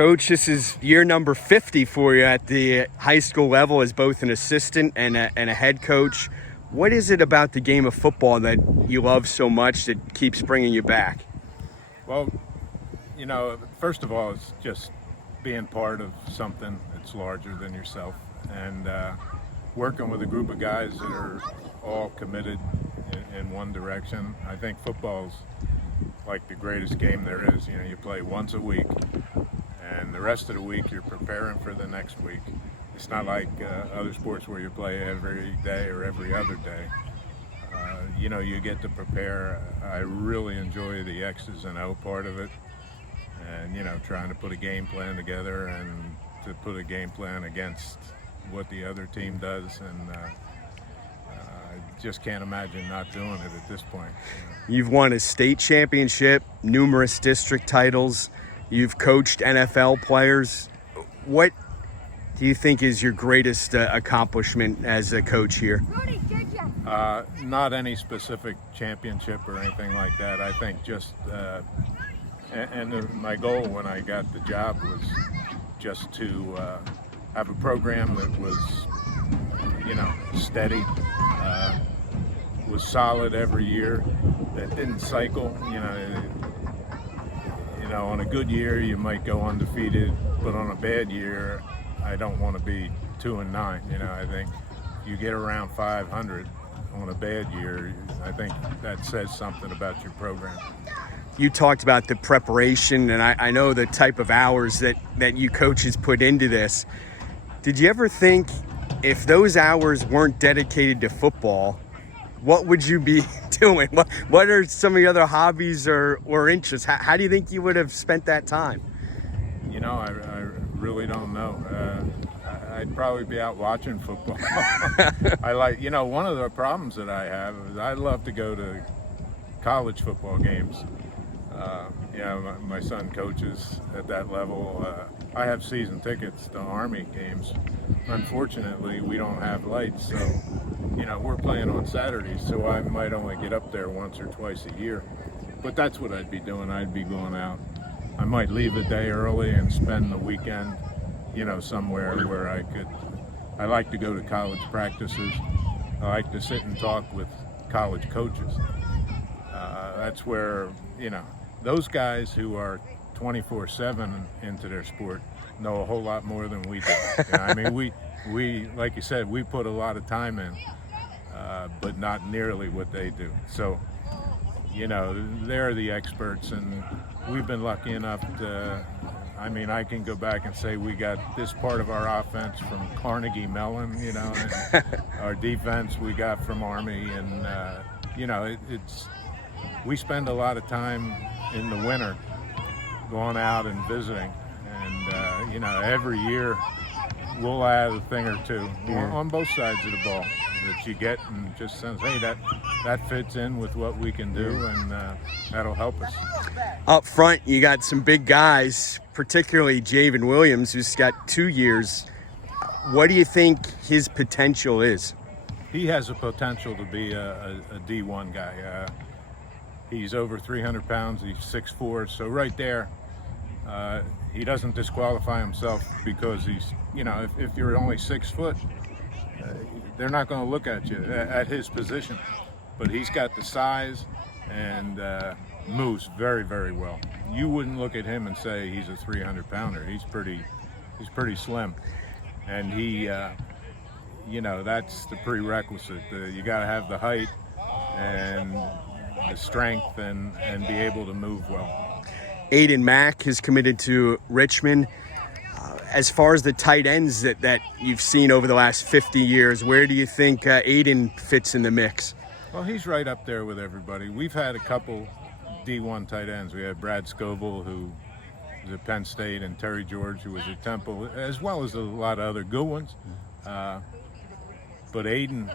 Coach, this is year number 50 for you at the high school level as both an assistant and a head coach. What is it about the game of football that you love so much that keeps bringing you back? Well, you know, first of all, it's just being part of something that's larger than yourself, and working with a group of guys that are all committed in one direction. I think football's like the greatest game there is. You know, you play once a week, and the rest of the week you're preparing for the next week. It's not like other sports where you play every day or every other day. You know, you get to prepare. I really enjoy the X's and O part of it, and you know, trying to put a game plan together and to put a game plan against what the other team does, and I just can't imagine not doing it at this point. You've won a state championship, numerous district titles. You've coached NFL players. What do you think is your greatest accomplishment as a coach here? Not any specific championship or anything like that. I think just, and my goal when I got the job was just to have a program that was, you know, steady, was solid every year, that didn't cycle. You know, on a good year you might go undefeated, but on a bad year, I don't want to be 2-9. You know, I think you get around 500 on a bad year, I think that says something about your program. You talked about the preparation, and I know the type of hours that you coaches put into this. Did you ever think if those hours weren't dedicated to football, what would you be doing? What are some of your other hobbies or interests? How do you think you would have spent that time? You know, I really don't know. I'd probably be out watching football. I like, you know, one of the problems that I have is I love to go to college football games. You know, my son coaches at that level. I have season tickets to Army games. Unfortunately, we don't have lights, so, you know, we're playing on Saturdays, so I might only get up there once or twice a year. But that's what I'd be doing. I'd be going out. I might leave a day early and spend the weekend, you know, somewhere where I like to go to college practices. I like to sit and talk with college coaches. That's where, you know, those guys who are 24/7 into their sport know a whole lot more than we do. You know, I mean, we, like you said, we put a lot of time in, but not nearly what they do. So, you know, they're the experts, and we've been lucky enough to, I mean, I can go back and say we got this part of our offense from Carnegie Mellon, you know, and our defense we got from Army, and, you know, we spend a lot of time in the winter going out and visiting, and, you know, every year we'll add a thing or two on both sides of the ball that you get, and just says, hey, that fits in with what we can do, and that'll help us. Up front, you got some big guys, particularly Javen Williams, who's got 2 years. What do you think his potential is? He has a potential to be a D1 guy. He's over 300 pounds, he's 6'4", so right there, he doesn't disqualify himself because he's, you know, if you're only 6 foot, they're not going to look at you at his position. But he's got the size and moves very, very well. You wouldn't look at him and say he's a 300-pounder. He's pretty slim, and he, you know, that's the prerequisite. You got to have the height and the strength and be able to move well. Aiden Mack is committed to Richmond. As far as the tight ends that you've seen over the last 50 years, where do you think Aiden fits in the mix? Well, he's right up there with everybody. We've had a couple D1 tight ends. We had Brad Scoble, who was at Penn State, and Terry George, who was at Temple, as well as a lot of other good ones. But Aiden,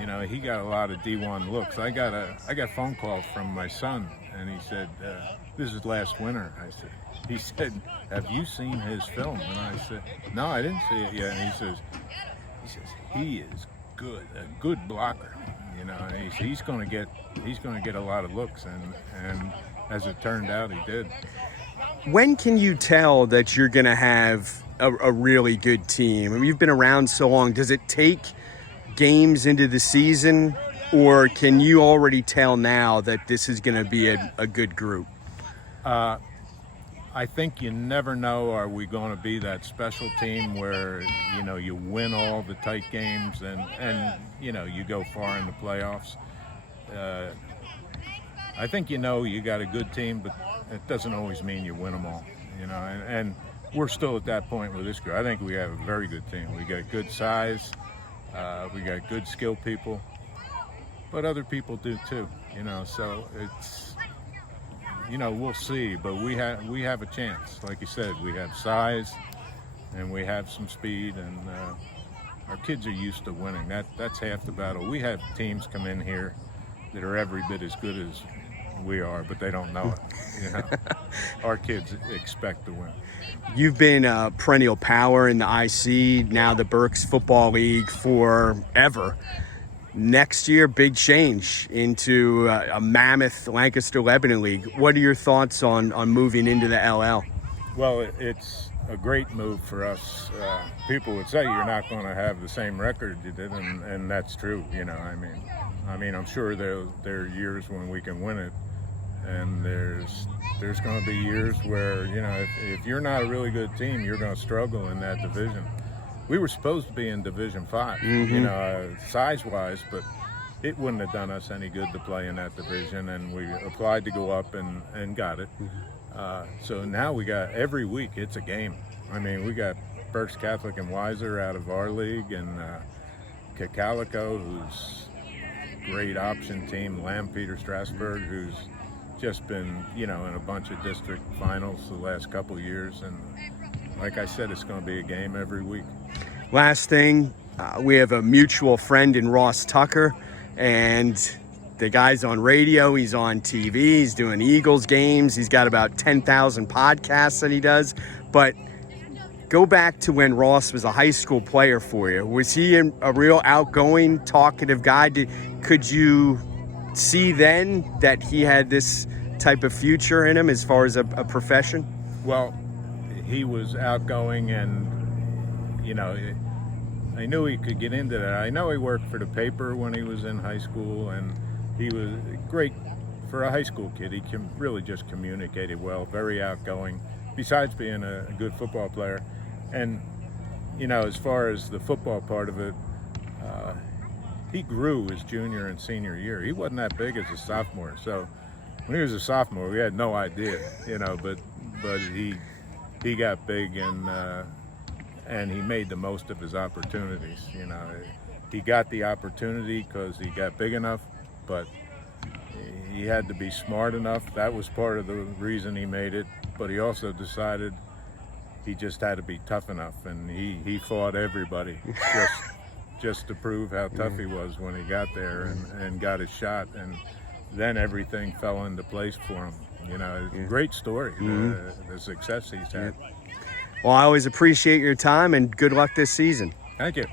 you know, he got a lot of D1 looks. I got a phone call from my son, and he said, this is last winter. He said, have you seen his film? And I said, no, I didn't see it yet. And he says, he is good, a good blocker. You know, and he's going to get a lot of looks, and as it turned out, he did. When can you tell that you're going to have a really good team? I mean, you've been around so long. Does it take games into the season, or can you already tell now that this is going to be a good group? I think you never know, are we going to be that special team where, you win all the tight games and you go far in the playoffs. I think you got a good team, but it doesn't always mean you win them all, and we're still at that point with this group. I think we have a very good team. We got good size, we got good skilled people, but other people do too, so it's, we'll see, but we have a chance. Like you said, we have size and we have some speed, and our kids are used to winning. That's half the battle. We have teams come in here that are every bit as good as we are, but they don't know it. Our kids expect to win. You've been a perennial power in the IC, now the Berks Football League, forever. Next year, big change into a mammoth Lancaster-Lebanon League. What are your thoughts on moving into the LL? Well, it's a great move for us. People would say you're not going to have the same record you did, and that's true. I mean, I'm sure there are years when we can win it, and there's going to be years where if you're not a really good team, you're going to struggle in that division. We were supposed to be in Division 5, size-wise, but it wouldn't have done us any good to play in that division, and we applied to go up and got it. So now we got, every week, it's a game. I mean, we got Berks Catholic and Weiser out of our league, and Calico, who's a great option team, Lampeter Strasburg, who's just been, in a bunch of district finals the last couple of years, and like I said, it's going to be a game every week. Last thing, we have a mutual friend in Ross Tucker, and the guy's on radio, he's on TV, he's doing Eagles games, he's got about 10,000 podcasts that he does. But go back to when Ross was a high school player for you. Was he a real outgoing, talkative guy? Could you see then that he had this type of future in him as far as a profession? Well, he was outgoing, and I knew he could get into that. I know he worked for the paper when he was in high school, and he was great for a high school kid. He really just communicated well, very outgoing, besides being a good football player. And as far as the football part of it, he grew his junior and senior year. He wasn't that big as a sophomore, so when he was a sophomore, we had no idea, but he got big, and he made the most of his opportunities. He got the opportunity because he got big enough, but he had to be smart enough. That was part of the reason he made it, but he also decided he just had to be tough enough, and he fought everybody just to prove how tough he was when he got there and got his shot, and then everything fell into place for him. Great story, the success he's had. Well, I always appreciate your time, and good luck this season. Thank you.